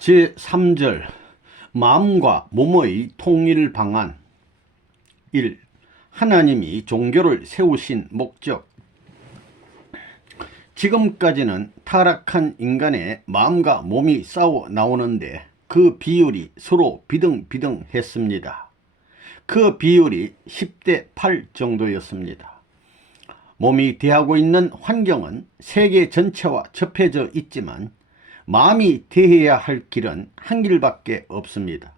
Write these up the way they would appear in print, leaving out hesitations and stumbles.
제3절 마음과 몸의 통일 방안 1. 하나님이 종교를 세우신 목적. 지금까지는 타락한 인간의 마음과 몸이 싸워 나오는데 그 비율이 서로 비등비등했습니다. 그 비율이 10대 8 정도였습니다. 몸이 대하고 있는 환경은 세계 전체와 접해져 있지만 마음이 대해야 할 길은 한 길밖에 없습니다.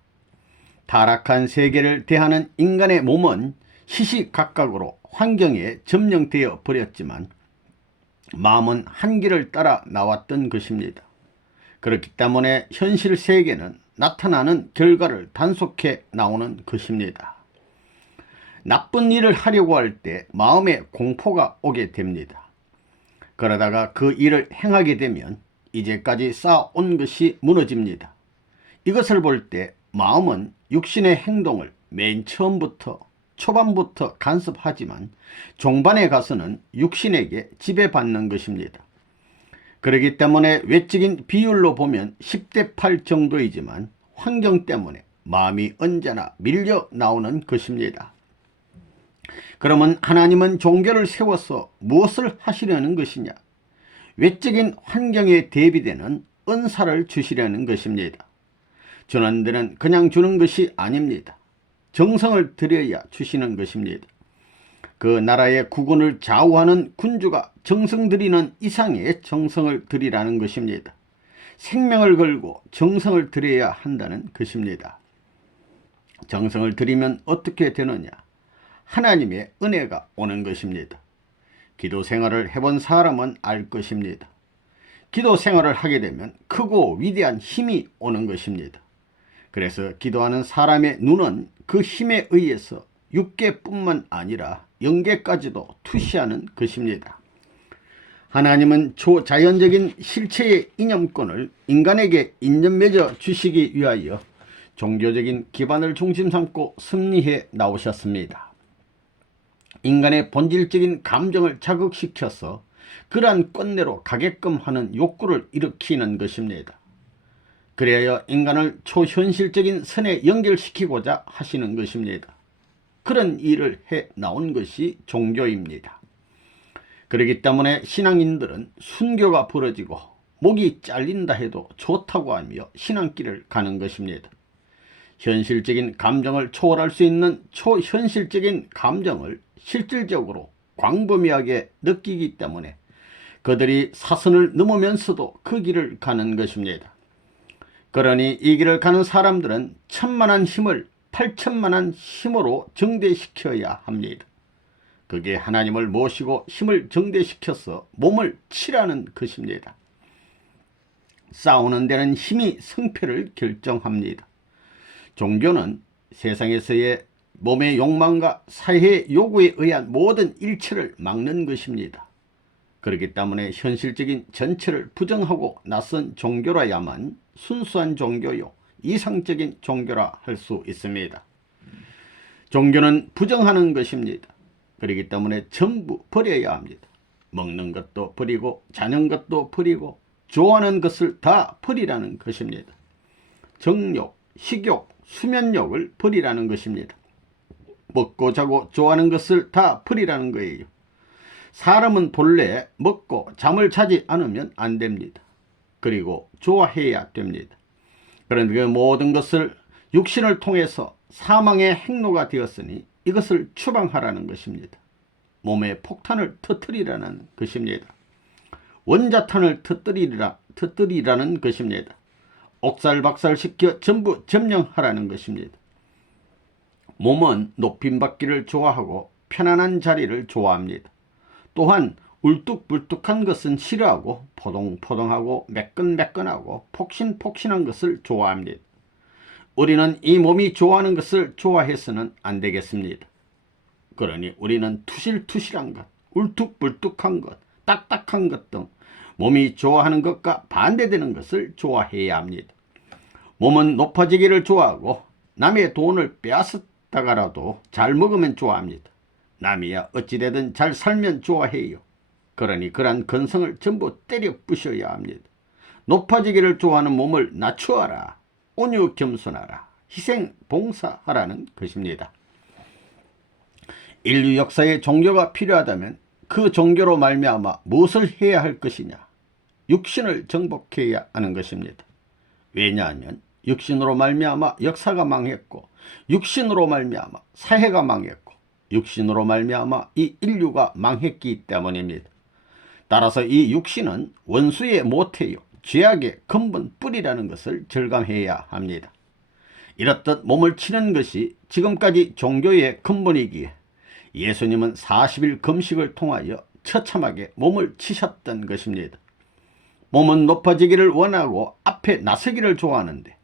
타락한 세계를 대하는 인간의 몸은 시시각각으로 환경에 점령되어 버렸지만 마음은 한 길을 따라 나왔던 것입니다. 그렇기 때문에 현실 세계는 나타나는 결과를 단속해 나오는 것입니다. 나쁜 일을 하려고 할 때 마음에 공포가 오게 됩니다. 그러다가 그 일을 행하게 되면 이제까지 쌓아온 것이 무너집니다. 이것을 볼 때 마음은 육신의 행동을 맨 처음부터 초반부터 간섭하지만 종반에 가서는 육신에게 지배받는 것입니다. 그렇기 때문에 외적인 비율로 보면 10대 8 정도이지만 환경 때문에 마음이 언제나 밀려 나오는 것입니다. 그러면 하나님은 종교를 세워서 무엇을 하시려는 것이냐? 외적인 환경에 대비되는 은사를 주시려는 것입니다. 주는 데는 그냥 주는 것이 아닙니다. 정성을 들여야 주시는 것입니다. 그 나라의 국군을 좌우하는 군주가 정성 들이는 이상의 정성을 들이라는 것입니다. 생명을 걸고 정성을 들여야 한다는 것입니다. 정성을 들이면 어떻게 되느냐? 하나님의 은혜가 오는 것입니다. 기도 생활을 해본 사람은 알 것입니다. 기도 생활을 하게 되면 크고 위대한 힘이 오는 것입니다. 그래서 기도하는 사람의 눈은 그 힘에 의해서 육계뿐만 아니라 영계까지도 투시하는 것입니다. 하나님은 초자연적인 실체의 이념권을 인간에게 인정맺어 주시기 위하여 종교적인 기반을 중심 삼고 섭리해 나오셨습니다. 인간의 본질적인 감정을 자극시켜서 그러한 꼰대로 가게끔 하는 욕구를 일으키는 것입니다. 그래야 인간을 초현실적인 선에 연결시키고자 하시는 것입니다. 그런 일을 해 나온 것이 종교입니다. 그렇기 때문에 신앙인들은 순교가 벌어지고 목이 잘린다 해도 좋다고 하며 신앙길을 가는 것입니다. 현실적인 감정을 초월할 수 있는 초현실적인 감정을 실질적으로 광범위하게 느끼기 때문에 그들이 사선을 넘으면서도 그 길을 가는 것입니다. 그러니 이 길을 가는 사람들은 천만한 힘을 8천만한 힘으로 정대시켜야 합니다. 그게 하나님을 모시고 힘을 정대시켜서 몸을 치라는 것입니다. 싸우는 데는 힘이 승패를 결정합니다. 종교는 세상에서의 몸의 욕망과 사회의 요구에 의한 모든 일체를 막는 것입니다. 그렇기 때문에 현실적인 전체를 부정하고 나선 종교라야만 순수한 종교요, 이상적인 종교라 할 수 있습니다. 종교는 부정하는 것입니다. 그렇기 때문에 전부 버려야 합니다. 먹는 것도 버리고 자는 것도 버리고 좋아하는 것을 다 버리라는 것입니다. 정욕, 식욕, 수면욕을 버리라는 것입니다. 먹고 자고 좋아하는 것을 다 버리라는 거예요. 사람은 본래 먹고 잠을 자지 않으면 안 됩니다. 그리고 좋아해야 됩니다. 그런데 그 모든 것을 육신을 통해서 사망의 행로가 되었으니 이것을 추방하라는 것입니다. 몸에 폭탄을 터뜨리라는 것입니다. 원자탄을 터뜨리라는 것입니다. 옥살박살시켜 전부 점령하라는 것입니다. 몸은 높임받기를 좋아하고 편안한 자리를 좋아합니다. 또한 울뚝불뚝한 것은 싫어하고 포동포동하고 매끈매끈하고 폭신폭신한 것을 좋아합니다. 우리는 이 몸이 좋아하는 것을 좋아해서는 안 되겠습니다. 그러니 우리는 투실투실한 것, 울뚝불뚝한 것, 딱딱한 것 등 몸이 좋아하는 것과 반대되는 것을 좋아해야 합니다. 몸은 높아지기를 좋아하고 남의 돈을 빼앗았다가라도 잘 먹으면 좋아합니다. 남이야 어찌되든 잘 살면 좋아해요. 그러니 그러한 근성을 전부 때려 부셔야 합니다. 높아지기를 좋아하는 몸을 낮추어라. 온유 겸손하라. 희생 봉사하라는 것입니다. 인류 역사에 종교가 필요하다면 그 종교로 말미암아 무엇을 해야 할 것이냐? 육신을 정복해야 하는 것입니다. 왜냐하면 육신으로 말미암아 역사가 망했고, 육신으로 말미암아 사회가 망했고, 육신으로 말미암아 이 인류가 망했기 때문입니다. 따라서 이 육신은 원수의 모태요 죄악의 근본 뿌리라는 것을 절감해야 합니다. 이렇듯 몸을 치는 것이 지금까지 종교의 근본이기에 예수님은 40일 금식을 통하여 처참하게 몸을 치셨던 것입니다. 몸은 높아지기를 원하고 앞에 나서기를 좋아하는데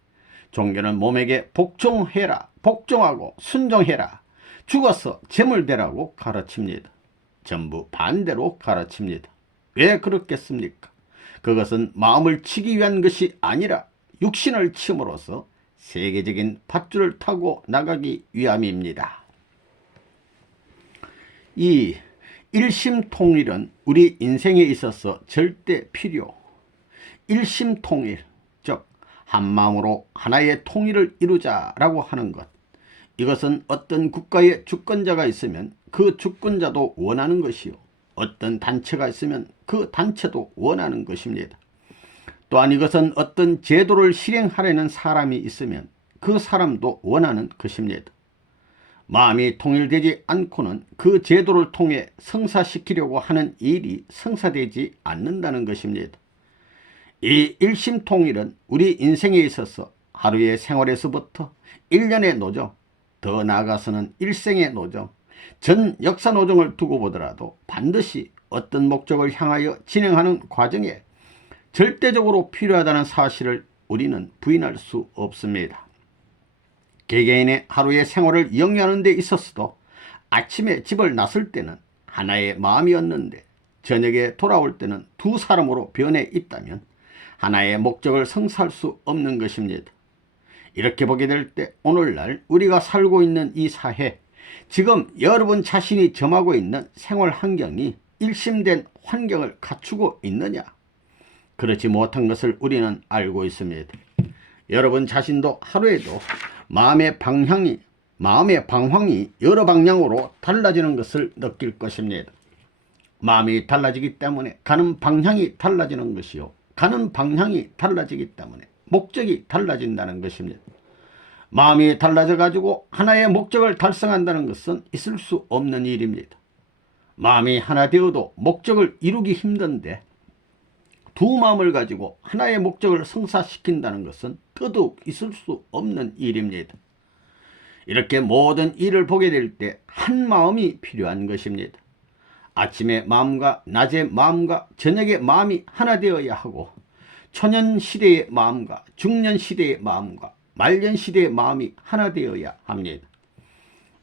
종교는 몸에게 복종해라, 복종하고 순종해라, 죽어서 재물 되라고 가르칩니다. 전부 반대로 가르칩니다. 왜 그렇겠습니까? 그것은 마음을 치기 위한 것이 아니라 육신을 침으로써 세계적인 밧줄을 타고 나가기 위함입니다. 이 일심통일은 우리 인생에 있어서 절대 필요. 일심통일, 즉 한마음으로 하나의 통일을 이루자라고 하는 것. 이것은 어떤 국가에 주권자가 있으면 그 주권자도 원하는 것이요, 어떤 단체가 있으면 그 단체도 원하는 것입니다. 또한 이것은 어떤 제도를 실행하려는 사람이 있으면 그 사람도 원하는 것입니다. 마음이 통일되지 않고는 그 제도를 통해 성사시키려고 하는 일이 성사되지 않는다는 것입니다. 이 일심통일은 우리 인생에 있어서 하루의 생활에서부터 1년의 노정, 더 나아가서는 일생의 노정, 전 역사 노정을 두고 보더라도 반드시 어떤 목적을 향하여 진행하는 과정에 절대적으로 필요하다는 사실을 우리는 부인할 수 없습니다. 개개인의 하루의 생활을 영위하는 데 있어서도 아침에 집을 나설 때는 하나의 마음이었는데 저녁에 돌아올 때는 두 사람으로 변해 있다면 하나의 목적을 성사할 수 없는 것입니다. 이렇게 보게 될 때 오늘날 우리가 살고 있는 이 사회, 지금 여러분 자신이 점하고 있는 생활 환경이 일심된 환경을 갖추고 있느냐? 그렇지 못한 것을 우리는 알고 있습니다. 여러분 자신도 하루에도 마음의 방향이 여러 방향으로 달라지는 것을 느낄 것입니다. 마음이 달라지기 때문에 가는 방향이 달라지는 것이요, 가는 방향이 달라지기 때문에 목적이 달라진다는 것입니다. 마음이 달라져 가지고 하나의 목적을 달성한다는 것은 있을 수 없는 일입니다. 마음이 하나 되어도 목적을 이루기 힘든데 두 마음을 가지고 하나의 목적을 성사시킨다는 것은 더더욱 있을 수 없는 일입니다. 이렇게 모든 일을 보게 될 때 한 마음이 필요한 것입니다. 아침의 마음과 낮의 마음과 저녁의 마음이 하나 되어야 하고, 초년 시대의 마음과 중년 시대의 마음과 말년 시대의 마음이 하나 되어야 합니다.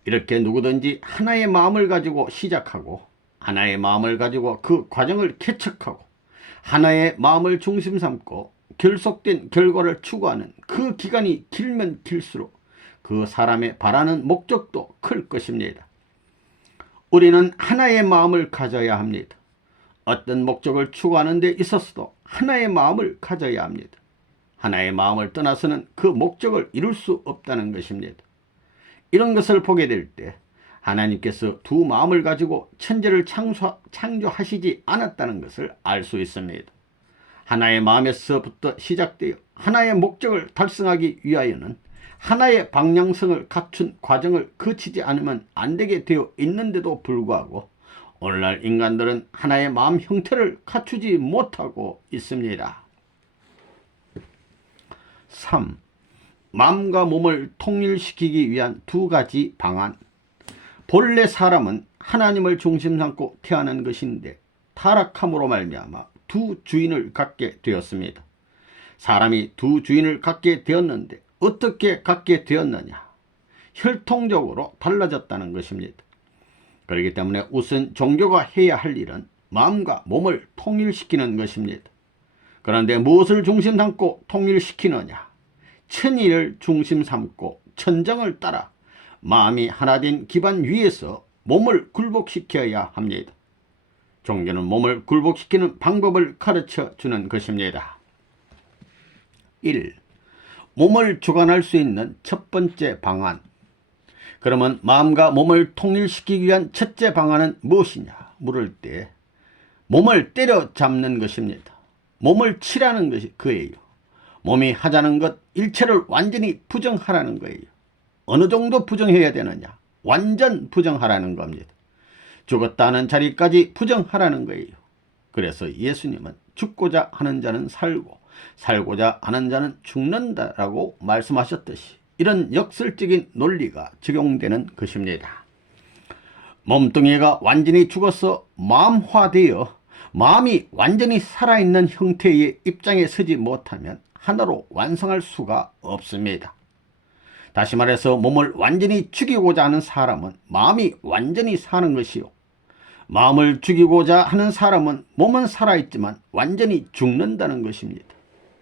이렇게 누구든지 하나의 마음을 가지고 시작하고 하나의 마음을 가지고 그 과정을 개척하고 하나의 마음을 중심 삼고 결속된 결과를 추구하는 그 기간이 길면 길수록 그 사람의 바라는 목적도 클 것입니다. 우리는 하나의 마음을 가져야 합니다. 어떤 목적을 추구하는 데 있어서도 하나의 마음을 가져야 합니다. 하나의 마음을 떠나서는 그 목적을 이룰 수 없다는 것입니다. 이런 것을 보게 될 때 하나님께서 두 마음을 가지고 천지를 창조하시지 않았다는 것을 알 수 있습니다. 하나의 마음에서부터 시작되어 하나의 목적을 달성하기 위하여는 하나의 방향성을 갖춘 과정을 거치지 않으면 안 되게 되어 있는데도 불구하고 오늘날 인간들은 하나의 마음 형태를 갖추지 못하고 있습니다. 3. 마음과 몸을 통일시키기 위한 두 가지 방안. 본래 사람은 하나님을 중심 삼고 태어난 것인데 타락함으로 말미암아 두 주인을 갖게 되었습니다. 사람이 두 주인을 갖게 되었는데 어떻게 갖게 되었느냐? 혈통적으로 달라졌다는 것입니다. 그렇기 때문에 우선 종교가 해야 할 일은 마음과 몸을 통일시키는 것입니다. 그런데 무엇을 중심 삼고 통일시키느냐? 천일을 중심 삼고 천정을 따라 마음이 하나 된 기반 위에서 몸을 굴복시켜야 합니다. 종교는 몸을 굴복시키는 방법을 가르쳐 주는 것입니다. 1. 몸을 주관할 수 있는 첫 번째 방안. 그러면 마음과 몸을 통일시키기 위한 첫째 방안은 무엇이냐 물을 때 몸을 때려잡는 것입니다. 몸을 치라는 것이 그예요. 몸이 하자는 것 일체를 완전히 부정하라는 거예요. 어느 정도 부정해야 되느냐? 완전 부정하라는 겁니다. 죽었다는 자리까지 부정하라는 거예요. 그래서 예수님은 죽고자 하는 자는 살고 살고자 하는 자는 죽는다라고 말씀하셨듯이 이런 역설적인 논리가 적용되는 것입니다. 몸뚱이가 완전히 죽어서 마음화되어 마음이 완전히 살아있는 형태의 입장에 서지 못하면 하나로 완성할 수가 없습니다. 다시 말해서 몸을 완전히 죽이고자 하는 사람은 마음이 완전히 사는 것이요, 마음을 죽이고자 하는 사람은 몸은 살아있지만 완전히 죽는다는 것입니다.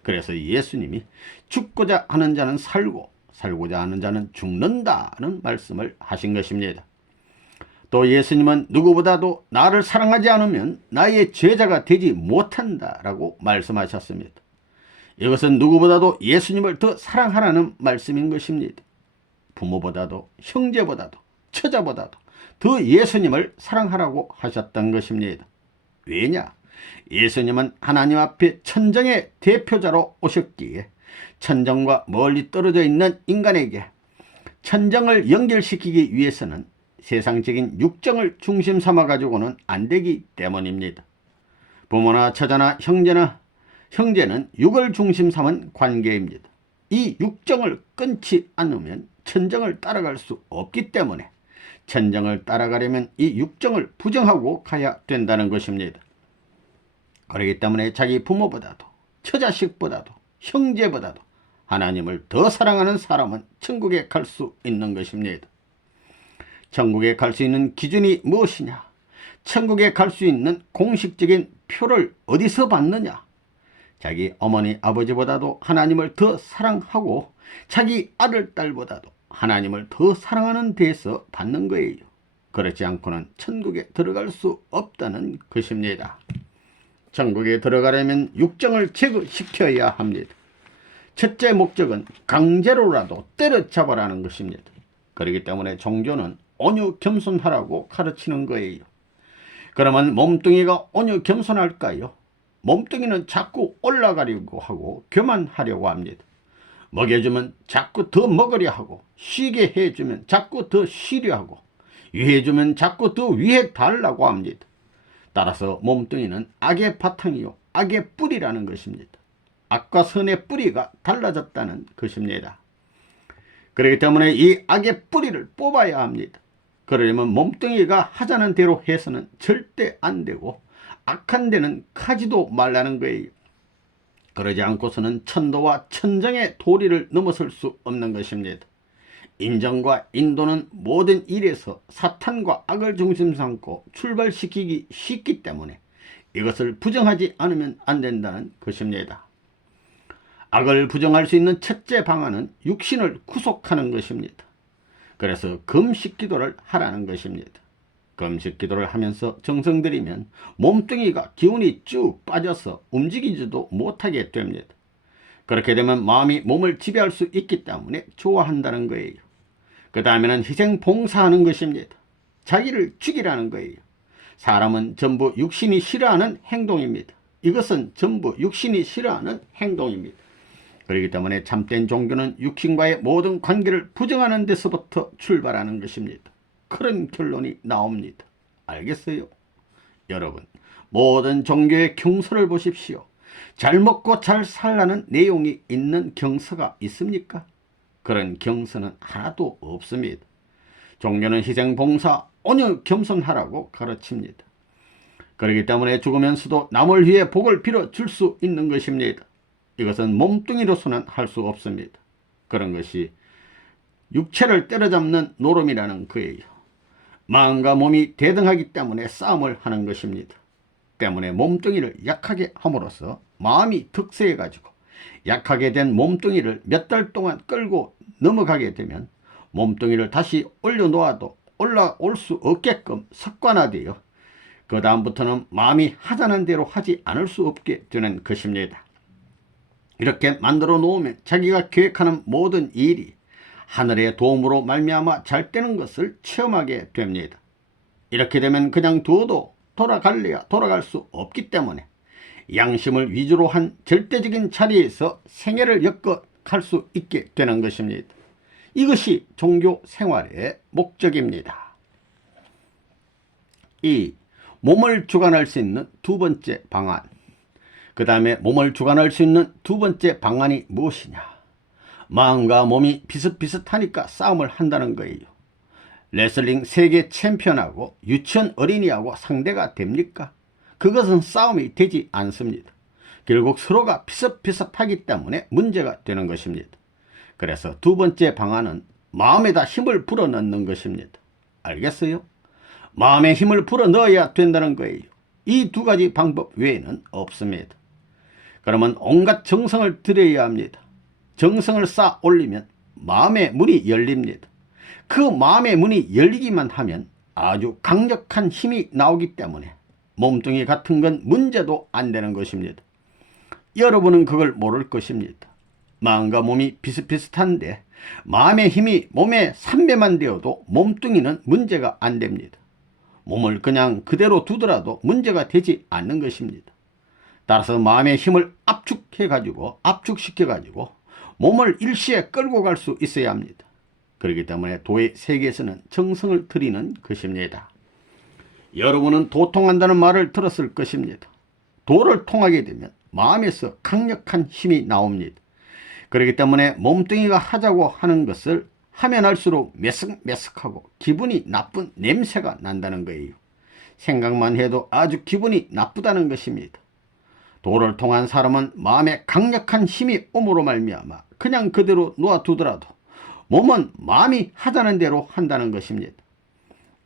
그래서 예수님이 죽고자 하는 자는 살고 살고자 하는 자는 죽는다는 말씀을 하신 것입니다. 또 예수님은 누구보다도 나를 사랑하지 않으면 나의 제자가 되지 못한다라고 말씀하셨습니다. 이것은 누구보다도 예수님을 더 사랑하라는 말씀인 것입니다. 부모보다도 형제보다도 처자보다도 더 예수님을 사랑하라고 하셨던 것입니다. 왜냐? 예수님은 하나님 앞에 천정의 대표자로 오셨기에 천정과 멀리 떨어져 있는 인간에게 천정을 연결시키기 위해서는 세상적인 육정을 중심 삼아 가지고는 안 되기 때문입니다. 부모나 처자나 형제는 육을 중심 삼은 관계입니다. 이 육정을 끊지 않으면 천정을 따라갈 수 없기 때문에 천정을 따라가려면 이 육정을 부정하고 가야 된다는 것입니다. 그렇기 때문에 자기 부모보다도 처자식보다도 형제보다도 하나님을 더 사랑하는 사람은 천국에 갈 수 있는 것입니다. 천국에 갈 수 있는 기준이 무엇이냐? 천국에 갈 수 있는 공식적인 표를 어디서 받느냐? 자기 어머니 아버지보다도 하나님을 더 사랑하고 자기 아들 딸보다도 하나님을 더 사랑하는 데서 받는 거예요. 그렇지 않고는 천국에 들어갈 수 없다는 것입니다. 천국에 들어가려면 육정을 제거시켜야 합니다. 첫째 목적은 강제로라도 때려잡아라는 것입니다. 그렇기 때문에 종교는 온유 겸손하라고 가르치는 거예요. 그러면 몸뚱이가 온유 겸손할까요? 몸뚱이는 자꾸 올라가려고 하고 교만하려고 합니다. 먹여주면 자꾸 더 먹으려 하고, 쉬게 해주면 자꾸 더 쉬려 하고, 위해주면 자꾸 더 위해 달라고 합니다. 따라서 몸뚱이는 악의 바탕이요 악의 뿌리라는 것입니다. 악과 선의 뿌리가 달라졌다는 것입니다. 그렇기 때문에 이 악의 뿌리를 뽑아야 합니다. 그러려면 몸뚱이가 하자는 대로 해서는 절대 안 되고 악한 데는 가지도 말라는 거예요. 그러지 않고서는 천도와 천정의 도리를 넘어설 수 없는 것입니다. 인정과 인도는 모든 일에서 사탄과 악을 중심 삼고 출발시키기 쉽기 때문에 이것을 부정하지 않으면 안 된다는 것입니다. 악을 부정할 수 있는 첫째 방안은 육신을 구속하는 것입니다. 그래서 금식 기도를 하라는 것입니다. 금식 기도를 하면서 정성 들이면 몸뚱이가 기운이 쭉 빠져서 움직이지도 못하게 됩니다. 그렇게 되면 마음이 몸을 지배할 수 있기 때문에 좋아한다는 거예요. 그 다음에는 희생 봉사하는 것입니다. 자기를 죽이라는 거예요. 사람은 전부 육신이 싫어하는 행동입니다. 이것은 전부 육신이 싫어하는 행동입니다. 그렇기 때문에 참된 종교는 육신과의 모든 관계를 부정하는 데서부터 출발하는 것입니다. 그런 결론이 나옵니다. 알겠어요? 여러분, 모든 종교의 경서를 보십시오. 잘 먹고 잘 살라는 내용이 있는 경서가 있습니까? 그런 경서는 하나도 없습니다. 종교는 희생, 봉사, 온유, 겸손하라고 가르칩니다. 그렇기 때문에 죽으면서도 남을 위해 복을 빌어줄 수 있는 것입니다. 이것은 몸뚱이로서는 할 수 없습니다. 그런 것이 육체를 때려잡는 노름이라는 거예요. 마음과 몸이 대등하기 때문에 싸움을 하는 것입니다. 때문에 몸뚱이를 약하게 함으로써 마음이 득세해가지고 약하게 된 몸뚱이를 몇 달 동안 끌고 넘어가게 되면 몸뚱이를 다시 올려놓아도 올라올 수 없게끔 습관화되어 그 다음부터는 마음이 하자는 대로 하지 않을 수 없게 되는 것입니다. 이렇게 만들어 놓으면 자기가 계획하는 모든 일이 하늘의 도움으로 말미암아 잘 되는 것을 체험하게 됩니다. 이렇게 되면 그냥 두어도 돌아갈래야 돌아갈 수 없기 때문에 양심을 위주로 한 절대적인 자리에서 생애를 엮어갈 수 있게 되는 것입니다. 이것이 종교 생활의 목적입니다. 2. 몸을 주관할 수 있는 두 번째 방안. 그 다음에 몸을 주관할 수 있는 두 번째 방안이 무엇이냐? 마음과 몸이 비슷비슷하니까 싸움을 한다는 거예요. 레슬링 세계 챔피언하고 유치원 어린이하고 상대가 됩니까? 그것은 싸움이 되지 않습니다. 결국 서로가 비슷비슷하기 때문에 문제가 되는 것입니다. 그래서 두 번째 방안은 마음에다 힘을 불어넣는 것입니다. 알겠어요? 마음에 힘을 불어넣어야 된다는 거예요. 이 두 가지 방법 외에는 없습니다. 그러면 온갖 정성을 들여야 합니다. 정성을 쌓아 올리면 마음의 문이 열립니다. 그 마음의 문이 열리기만 하면 아주 강력한 힘이 나오기 때문에 몸뚱이 같은 건 문제도 안 되는 것입니다. 여러분은 그걸 모를 것입니다. 마음과 몸이 비슷비슷한데 마음의 힘이 몸에 3배만 되어도 몸뚱이는 문제가 안 됩니다. 몸을 그냥 그대로 두더라도 문제가 되지 않는 것입니다. 따라서 마음의 힘을 압축시켜가지고 몸을 일시에 끌고 갈 수 있어야 합니다. 그렇기 때문에 도의 세계에서는 정성을 들이는 것입니다. 여러분은 도통한다는 말을 들었을 것입니다. 도를 통하게 되면 마음에서 강력한 힘이 나옵니다. 그렇기 때문에 몸뚱이가 하자고 하는 것을 하면 할수록 메석메석하고 기분이 나쁜 냄새가 난다는 거예요. 생각만 해도 아주 기분이 나쁘다는 것입니다. 도를 통한 사람은 마음에 강력한 힘이 옴으로 말미암아 그냥 그대로 놓아두더라도 몸은 마음이 하자는 대로 한다는 것입니다.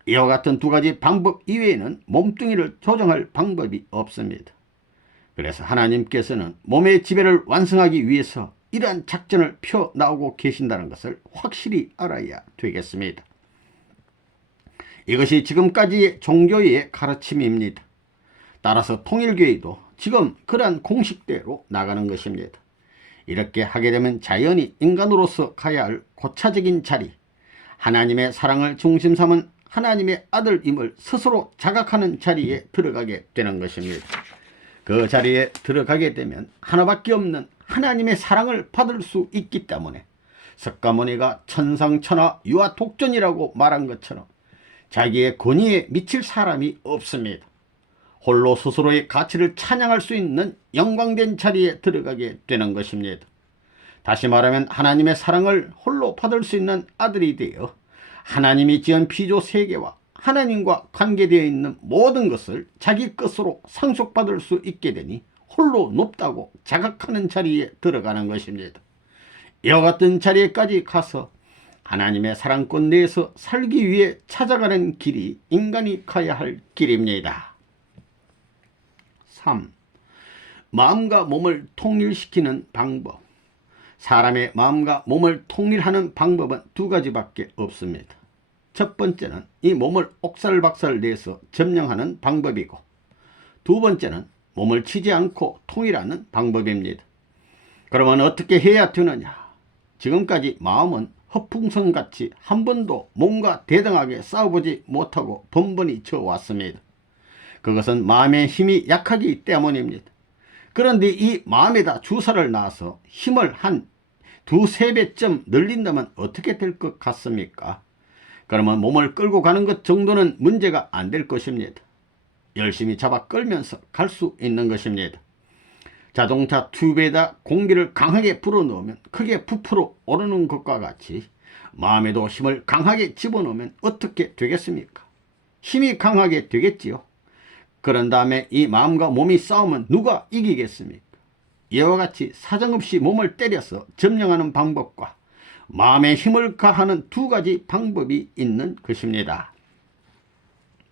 이와 같은 두 가지 방법 이외에는 몸뚱이를 조정할 방법이 없습니다. 그래서 하나님께서는 몸의 지배를 완성하기 위해서 이러한 작전을 펴나오고 계신다는 것을 확실히 알아야 되겠습니다. 이것이 지금까지의 종교의 가르침입니다. 따라서 통일교회도 지금 그러한 공식대로 나가는 것입니다. 이렇게 하게 되면 자연히 인간으로서 가야 할 고차적인 자리, 하나님의 사랑을 중심 삼은 하나님의 아들임을 스스로 자각하는 자리에 들어가게 되는 것입니다. 그 자리에 들어가게 되면 하나밖에 없는 하나님의 사랑을 받을 수 있기 때문에 석가모니가 천상천하 유아독존이라고 말한 것처럼 자기의 권위에 미칠 사람이 없습니다. 홀로 스스로의 가치를 찬양할 수 있는 영광된 자리에 들어가게 되는 것입니다. 다시 말하면 하나님의 사랑을 홀로 받을 수 있는 아들이 되어 하나님이 지은 피조 세계와 하나님과 관계되어 있는 모든 것을 자기 것으로 상속받을 수 있게 되니 홀로 높다고 자각하는 자리에 들어가는 것입니다. 이와 같은 자리에까지 가서 하나님의 사랑권 내에서 살기 위해 찾아가는 길이 인간이 가야 할 길입니다. 3. 마음과 몸을 통일시키는 방법. 사람의 마음과 몸을 통일하는 방법은 두 가지밖에 없습니다. 첫 번째는 이 몸을 옥살박살 내서 점령하는 방법이고, 두 번째는 몸을 치지 않고 통일하는 방법입니다. 그러면 어떻게 해야 되느냐? 지금까지 마음은 허풍선같이 한 번도 몸과 대등하게 싸워보지 못하고 번번이 져왔습니다. 그것은 마음의 힘이 약하기 때문입니다. 그런데 이 마음에다 주사를 놔서 힘을 한 두세 배쯤 늘린다면 어떻게 될 것 같습니까? 그러면 몸을 끌고 가는 것 정도는 문제가 안 될 것입니다. 열심히 잡아 끌면서 갈 수 있는 것입니다. 자동차 튜브에다 공기를 강하게 불어넣으면 크게 부풀어 오르는 것과 같이 마음에도 힘을 강하게 집어넣으면 어떻게 되겠습니까? 힘이 강하게 되겠지요. 그런 다음에 이 마음과 몸이 싸우면 누가 이기겠습니까? 이와 같이 사정없이 몸을 때려서 점령하는 방법과 마음에 힘을 가하는 두 가지 방법이 있는 것입니다.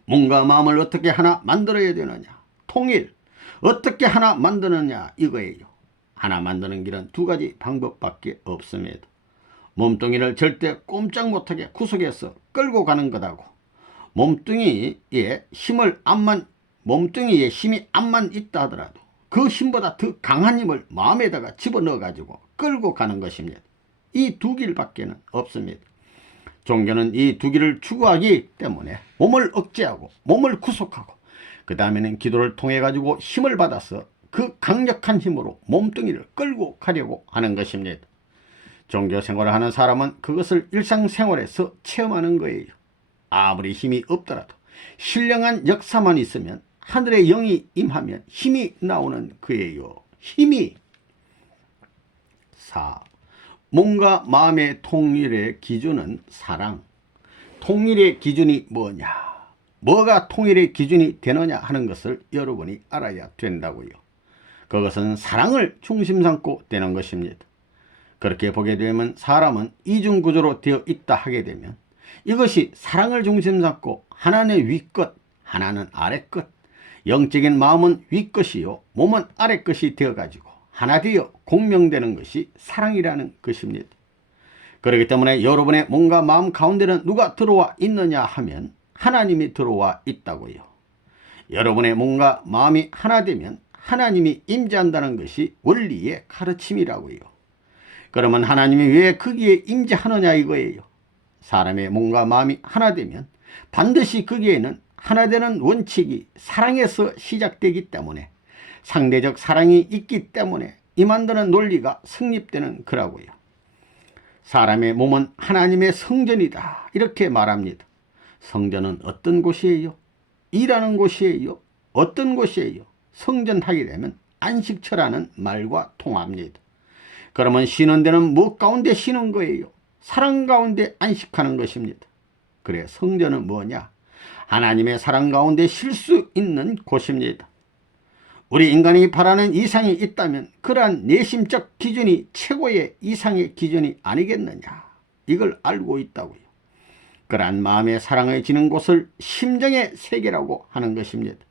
몸과 마음을 어떻게 하나 만들어야 되느냐? 통일. 어떻게 하나 만드느냐 이거예요. 하나 만드는 길은 두 가지 방법밖에 없습니다. 몸뚱이를 절대 꼼짝 못하게 구석에서 끌고 가는 것하고 몸뚱이에 힘이 암만 있다 하더라도 그 힘보다 더 강한 힘을 마음에다가 집어넣어 가지고 끌고 가는 것입니다. 이 두 길밖에는 없습니다. 종교는 이 두 길을 추구하기 때문에 몸을 억제하고 몸을 구속하고 그 다음에는 기도를 통해 가지고 힘을 받아서 그 강력한 힘으로 몸뚱이를 끌고 가려고 하는 것입니다. 종교 생활을 하는 사람은 그것을 일상생활에서 체험하는 거예요. 아무리 힘이 없더라도 신령한 역사만 있으면 하늘의 영이 임하면 힘이 나오는 거예요. 힘이. 4. 몸과 마음의 통일의 기준은 사랑. 통일의 기준이 뭐냐? 뭐가 통일의 기준이 되느냐 하는 것을 여러분이 알아야 된다고요. 그것은 사랑을 중심 삼고 되는 것입니다. 그렇게 보게 되면 사람은 이중구조로 되어 있다 하게 되면 이것이 사랑을 중심 삼고 하나는 윗것, 하나는 아랫것, 영적인 마음은 윗것이요 몸은 아랫것이 되어가지고 하나 되어 공명되는 것이 사랑이라는 것입니다. 그렇기 때문에 여러분의 몸과 마음 가운데는 누가 들어와 있느냐 하면 하나님이 들어와 있다고요. 여러분의 몸과 마음이 하나 되면 하나님이 임재한다는 것이 원리의 가르침이라고요. 그러면 하나님이 왜 거기에 임재하느냐 이거예요. 사람의 몸과 마음이 하나 되면 반드시 거기에는 하나 되는 원칙이 사랑에서 시작되기 때문에 상대적 사랑이 있기 때문에 이 만드는 논리가 성립되는 거라고요. 사람의 몸은 하나님의 성전이다 이렇게 말합니다. 성전은 어떤 곳이에요? 일하는 곳이에요? 어떤 곳이에요? 성전하게 되면 안식처라는 말과 통합니다. 그러면 쉬는 데는 무엇 가운데 쉬는 거예요? 사랑 가운데 안식하는 것입니다. 그래 성전은 뭐냐? 하나님의 사랑 가운데 쉴 수 있는 곳입니다. 우리 인간이 바라는 이상이 있다면 그러한 내심적 기준이 최고의 이상의 기준이 아니겠느냐 이걸 알고 있다고요. 그러한 마음의 사랑을 지는 곳을 심정의 세계라고 하는 것입니다.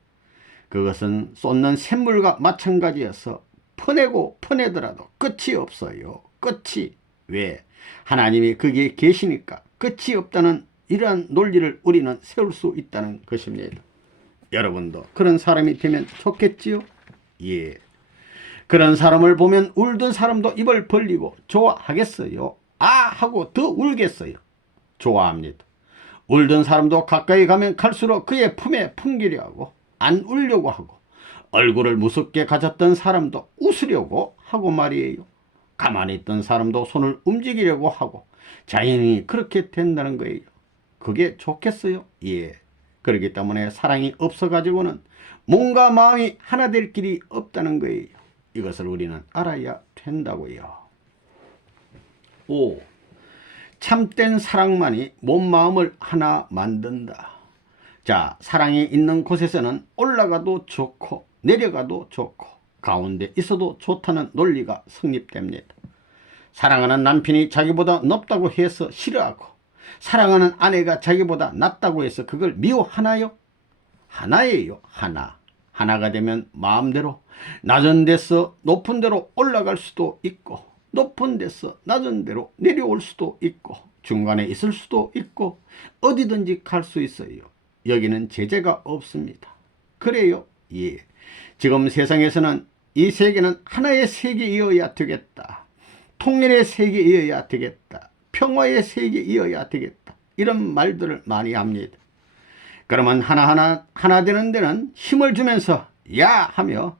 그것은 쏟는 샘물과 마찬가지여서 퍼내고 퍼내더라도 끝이 없어요. 끝이. 왜? 하나님이 거기에 계시니까 끝이 없다는 이러한 논리를 우리는 세울 수 있다는 것입니다. 여러분도 그런 사람이 되면 좋겠지요? 예. 그런 사람을 보면 울던 사람도 입을 벌리고 좋아하겠어요? 아 하고 더 울겠어요? 좋아합니다. 울던 사람도 가까이 가면 갈수록 그의 품에 풍기려 하고 안 울려고 하고 얼굴을 무섭게 가졌던 사람도 웃으려고 하고 말이에요. 가만히 있던 사람도 손을 움직이려고 하고 자연히 그렇게 된다는 거예요. 그게 좋겠어요? 예. 그렇기 때문에 사랑이 없어가지고는 몸과 마음이 하나 될 길이 없다는 거예요. 이것을 우리는 알아야 된다고요. 5. 참된 사랑만이 몸 마음을 하나 만든다. 자, 사랑이 있는 곳에서는 올라가도 좋고 내려가도 좋고 가운데 있어도 좋다는 논리가 성립됩니다. 사랑하는 남편이 자기보다 높다고 해서 싫어하고 사랑하는 아내가 자기보다 낮다고 해서 그걸 미워하나요? 하나예요. 하나. 하나가 되면 마음대로 낮은 데서 높은 데로 올라갈 수도 있고 높은 데서 낮은 데로 내려올 수도 있고 중간에 있을 수도 있고 어디든지 갈 수 있어요. 여기는 제재가 없습니다. 그래요? 예. 지금 세상에서는 이 세계는 하나의 세계이어야 되겠다. 통일의 세계이어야 되겠다. 평화의 세계이어야 되겠다. 이런 말들을 많이 합니다. 그러면 하나 되는 데는 힘을 주면서 야 하며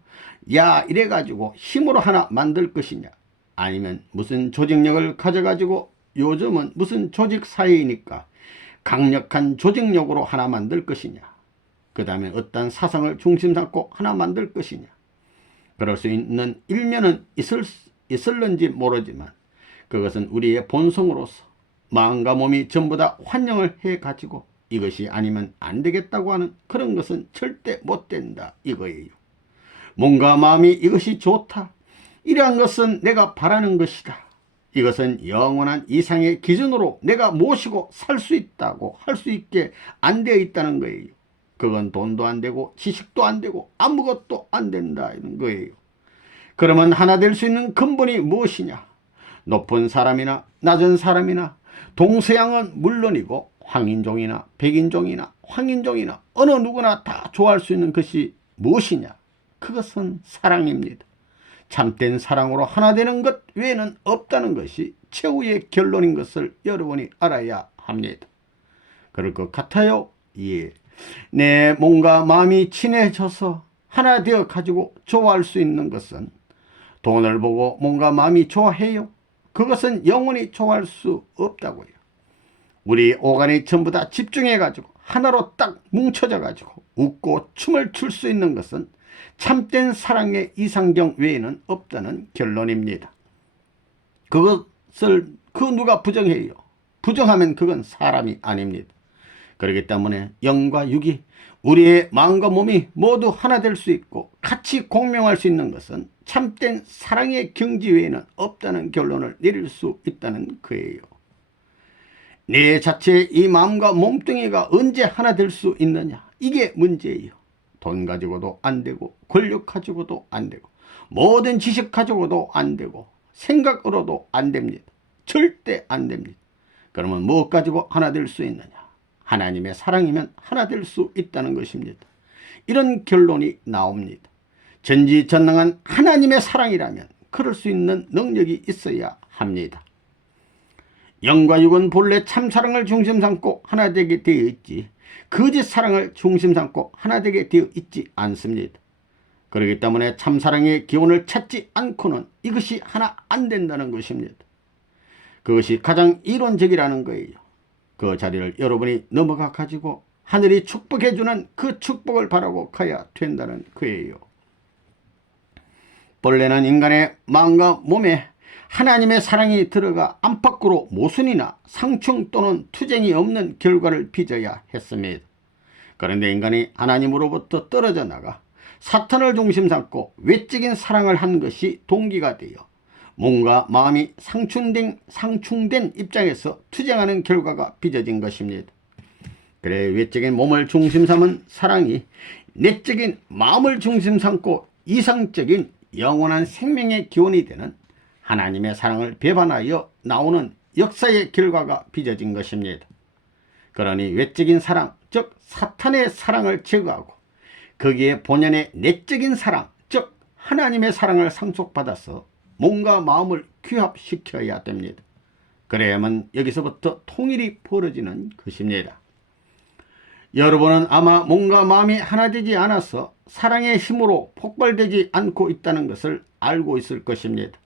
야 이래가지고 힘으로 하나 만들 것이냐 아니면 무슨 조직력을 가져가지고 요즘은 무슨 조직 사회이니까 강력한 조직력으로 하나 만들 것이냐 그 다음에 어떤 사상을 중심 삼고 하나 만들 것이냐 그럴 수 있는 일면은 있을는지 모르지만 그것은 우리의 본성으로서 마음과 몸이 전부 다 환영을 해가지고 이것이 아니면 안 되겠다고 하는 그런 것은 절대 못 된다 이거예요. 몸과 마음이 이것이 좋다. 이러한 것은 내가 바라는 것이다. 이것은 영원한 이상의 기준으로 내가 모시고 살 수 있다고 할 수 있게 안 되어 있다는 거예요. 그건 돈도 안 되고 지식도 안 되고 아무것도 안 된다는 거예요. 그러면 하나 될 수 있는 근본이 무엇이냐? 높은 사람이나 낮은 사람이나 동서양은 물론이고 황인종이나 백인종이나 황인종이나 어느 누구나 다 좋아할 수 있는 것이 무엇이냐? 그것은 사랑입니다. 참된 사랑으로 하나 되는 것 외에는 없다는 것이 최후의 결론인 것을 여러분이 알아야 합니다. 그럴 것 같아요? 예. 내 몸과 마음이 친해져서 하나 되어 가지고 좋아할 수 있는 것은 돈을 보고 몸과 마음이 좋아해요? 그것은 영원히 좋아할 수 없다고요. 우리 오간이 전부 다 집중해 가지고 하나로 딱 뭉쳐져 가지고 웃고 춤을 출 수 있는 것은 참된 사랑의 이상경 외에는 없다는 결론입니다. 그것을 누가 부정해요? 부정하면 그건 사람이 아닙니다. 그렇기 때문에 영과 육이 우리의 마음과 몸이 모두 하나 될 수 있고 같이 공명할 수 있는 것은 참된 사랑의 경지 외에는 없다는 결론을 내릴 수 있다는 거예요. 내 자체의 이 마음과 몸뚱이가 언제 하나 될 수 있느냐? 이게 문제예요. 돈 가지고도 안 되고 권력 가지고도 안 되고 모든 지식 가지고도 안 되고 생각으로도 안 됩니다. 절대 안 됩니다. 그러면 무엇 가지고 하나 될 수 있느냐? 하나님의 사랑이면 하나 될 수 있다는 것입니다. 이런 결론이 나옵니다. 전지전능한 하나님의 사랑이라면 그럴 수 있는 능력이 있어야 합니다. 영과 육은 본래 참사랑을 중심 삼고 하나 되게 되어 있지 거짓 사랑을 중심 삼고 하나 되게 되어 있지 않습니다. 그렇기 때문에 참사랑의 기원을 찾지 않고는 이것이 하나 안 된다는 것입니다. 그것이 가장 이론적이라는 거예요. 그 자리를 여러분이 넘어가 가지고 하늘이 축복해 주는 그 축복을 바라고 가야 된다는 거예요. 본래는 인간의 마음과 몸에 하나님의 사랑이 들어가 안팎으로 모순이나 상충 또는 투쟁이 없는 결과를 빚어야 했습니다. 그런데 인간이 하나님으로부터 떨어져 나가 사탄을 중심 삼고 외적인 사랑을 한 것이 동기가 되어 몸과 마음이 상충된 입장에서 투쟁하는 결과가 빚어진 것입니다. 그래 외적인 몸을 중심 삼은 사랑이 내적인 마음을 중심 삼고 이상적인 영원한 생명의 기원이 되는 하나님의 사랑을 배반하여 나오는 역사의 결과가 빚어진 것입니다. 그러니 외적인 사랑, 즉 사탄의 사랑을 제거하고 거기에 본연의 내적인 사랑, 즉 하나님의 사랑을 상속받아서 몸과 마음을 규합시켜야 됩니다. 그래야만 여기서부터 통일이 벌어지는 것입니다. 여러분은 아마 몸과 마음이 하나 되지 않아서 사랑의 힘으로 폭발되지 않고 있다는 것을 알고 있을 것입니다.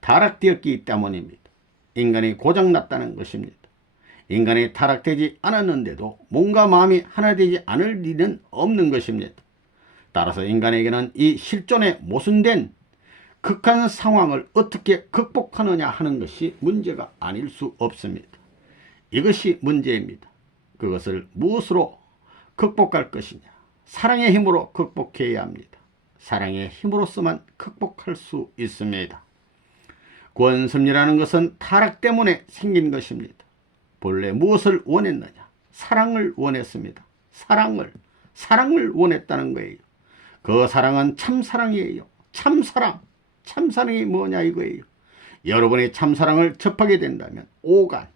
타락되었기 때문입니다. 인간이 고장났다는 것입니다. 인간이 타락되지 않았는데도 몸과 마음이 하나 되지 않을 일은 없는 것입니다. 따라서 인간에게는 이 실존의 모순된 극한 상황을 어떻게 극복하느냐 하는 것이 문제가 아닐 수 없습니다. 이것이 문제입니다. 그것을 무엇으로 극복할 것이냐? 사랑의 힘으로 극복해야 합니다. 사랑의 힘으로서만 극복할 수 있습니다. 구원섭리라는 것은 타락 때문에 생긴 것입니다. 본래 무엇을 원했느냐? 사랑을 원했습니다. 사랑을 원했다는 거예요. 그 사랑은 참사랑이에요. 참사랑이 뭐냐 이거예요. 여러분이 참사랑을 접하게 된다면 오간,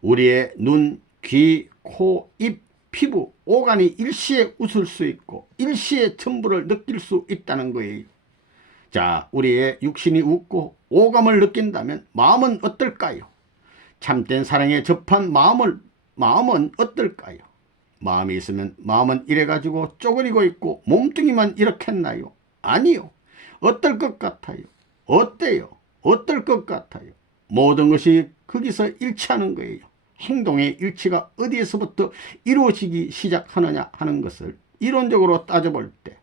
우리의 눈, 귀, 코, 입, 피부, 오간이 일시에 웃을 수 있고 일시에 전부를 느낄 수 있다는 거예요. 자, 우리의 육신이 웃고 오감을 느낀다면 마음은 어떨까요? 참된 사랑에 접한 마음은 어떨까요? 마음이 있으면 마음은 이래가지고 쪼그리고 있고 몸뚱이만 이렇게 했나요? 아니요. 어떨 것 같아요? 어때요? 어떨 것 같아요? 모든 것이 거기서 일치하는 거예요. 행동의 일치가 어디에서부터 이루어지기 시작하느냐 하는 것을 이론적으로 따져볼 때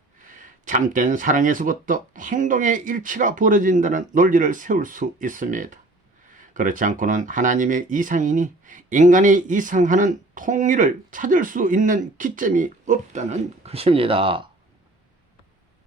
참된 사랑에서부터 행동의 일치가 벌어진다는 논리를 세울 수 있습니다. 그렇지 않고는 하나님의 이상이니 인간이 이상하는 통일을 찾을 수 있는 기점이 없다는 것입니다.